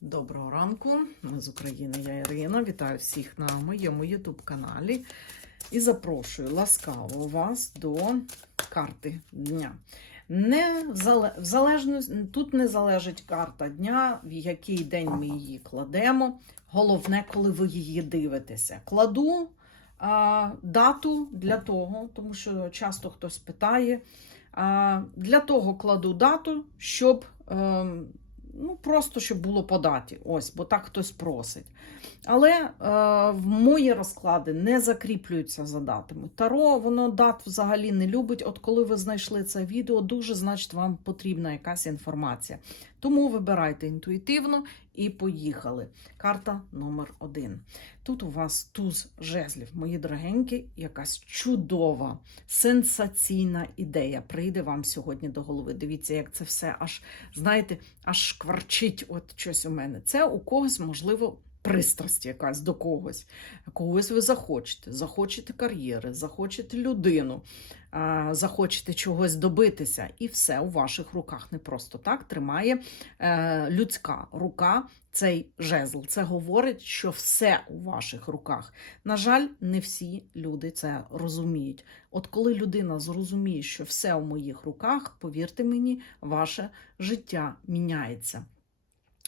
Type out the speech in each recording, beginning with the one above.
Доброго ранку, з України, я Ірина. Вітаю всіх на моєму YouTube каналі і запрошую ласкаво вас до карти дня. Не в зале- залежності, тут не залежить карта дня, в який день ми її кладемо. Головне, коли ви її дивитеся. Кладу а, дату для того, тому що часто хтось питає. А, для того кладу дату, щоб. ем, Ну, просто щоб було по даті. Ось, бо так хтось просить. Але е, в мої розклади не закріплюються за датами. Таро, воно дат взагалі не любить. От коли ви знайшли це відео, дуже значить вам потрібна якась інформація. Тому вибирайте інтуїтивно і поїхали. Карта номер один. Тут у вас туз жезлів, мої дорогенькі, якась чудова, сенсаційна ідея прийде вам сьогодні до голови. Дивіться, як це все аж, знаєте, аж шкварчить от щось у мене. Це у когось, можливо, пристрасть якась до когось. Когось ви захочете, захочете кар'єри, захочете людину, захочете чогось добитися, і все у ваших руках не просто так тримає е, людська рука. Цей жезл це говорить, що все у ваших руках. На жаль, не всі люди це розуміють. От коли людина зрозуміє, що все у моїх руках, повірте мені, ваше життя міняється.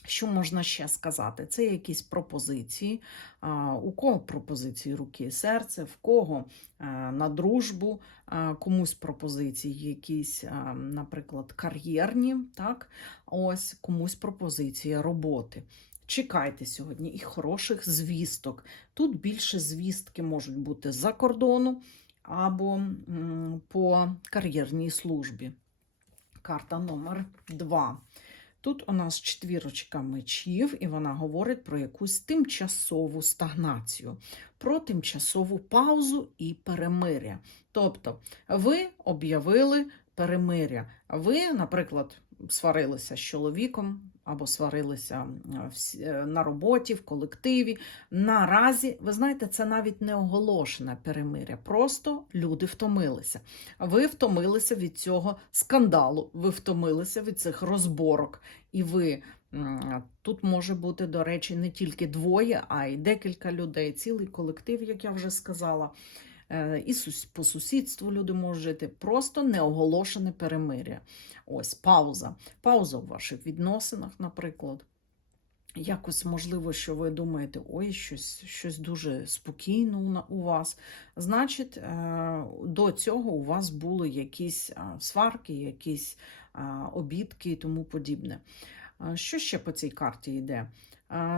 Що можна ще сказати? Це якісь пропозиції. У кого пропозиції руки і серце, в кого на дружбу, комусь пропозиції якісь, наприклад, кар'єрні, так? Ось комусь пропозиція роботи. Чекайте сьогодні і хороших звісток. Тут більше звістки можуть бути з-за кордону або по кар'єрній службі. Карта номер 2. Тут у нас четвірочка мечів, і вона говорить про якусь тимчасову стагнацію, про тимчасову паузу і перемиря. Тобто, ви об'явили перемиря. Ви, наприклад, сварилися з чоловіком або сварилися е, на роботі, в колективі. Наразі, ви знаєте, це навіть не оголошене перемиря. Просто люди втомилися. Ви втомилися від цього скандалу, ви втомилися від цих розборок. І ви тут може бути, до речі, не тільки двоє, а й декілька людей, цілий колектив, як я вже сказала. Е, І по сусідству люди можуть жити. Просто неоголошене перемиря. Ось пауза. Пауза в ваших відносинах, наприклад. Якось можливо, що ви думаєте, ой, щось, щось дуже спокійно у вас. Значить, е, до цього у вас були якісь сварки, якісь обідки і тому подібне. Що ще по цій карті йде?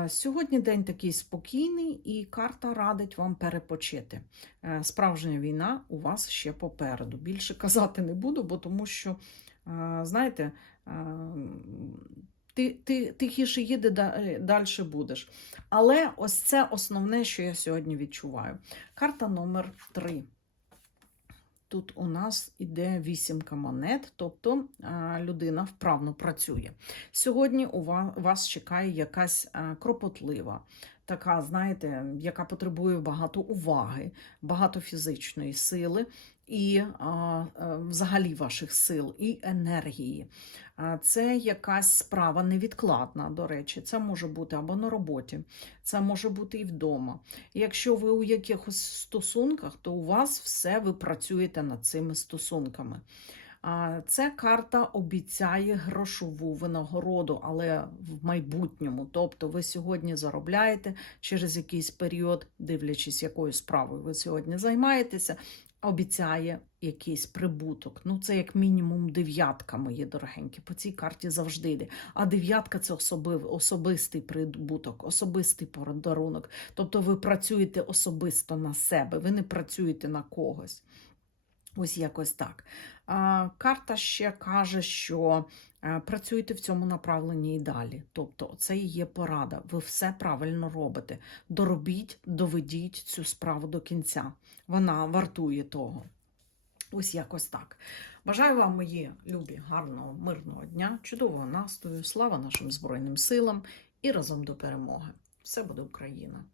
Сьогодні день такий спокійний, і карта радить вам перепочити. Е, Справжня війна у вас ще попереду. Більше казати не буду, бо тому що, е, знаєте, е, ти, ти тихіше їде, далі будеш. Але ось це основне, що я сьогодні відчуваю. Карта номер 3. Тут у нас іде вісімка монет, тобто людина вправно працює. Сьогодні у вас чекає якась кропотлива, така, знаєте, яка потребує багато уваги, багато фізичної сили і а, а, взагалі ваших сил, і енергії. Це якась справа невідкладна, до речі. Це може бути або на роботі, це може бути і вдома. Якщо ви у якихось стосунках, то у вас все ви працюєте над цими стосунками. Ця карта обіцяє грошову винагороду, але в майбутньому. Тобто ви сьогодні заробляєте через якийсь період, дивлячись, якою справою ви сьогодні займаєтеся, обіцяє якийсь прибуток. Ну, це як мінімум дев'ятка, мої дорогенькі. По цій карті завжди йде. А дев'ятка це особив, особистий прибуток, особистий подарунок. Тобто ви працюєте особисто на себе, ви не працюєте на когось. Ось якось так. Карта ще каже, що е, працюйте в цьому направленні і далі. Тобто, це і є порада. Ви все правильно робите. Доробіть, доведіть цю справу до кінця. Вона вартує того. Ось якось так. Бажаю вам, мої любі, гарного, мирного дня, чудового настрою, слава нашим Збройним силам і разом до перемоги. Все буде Україна!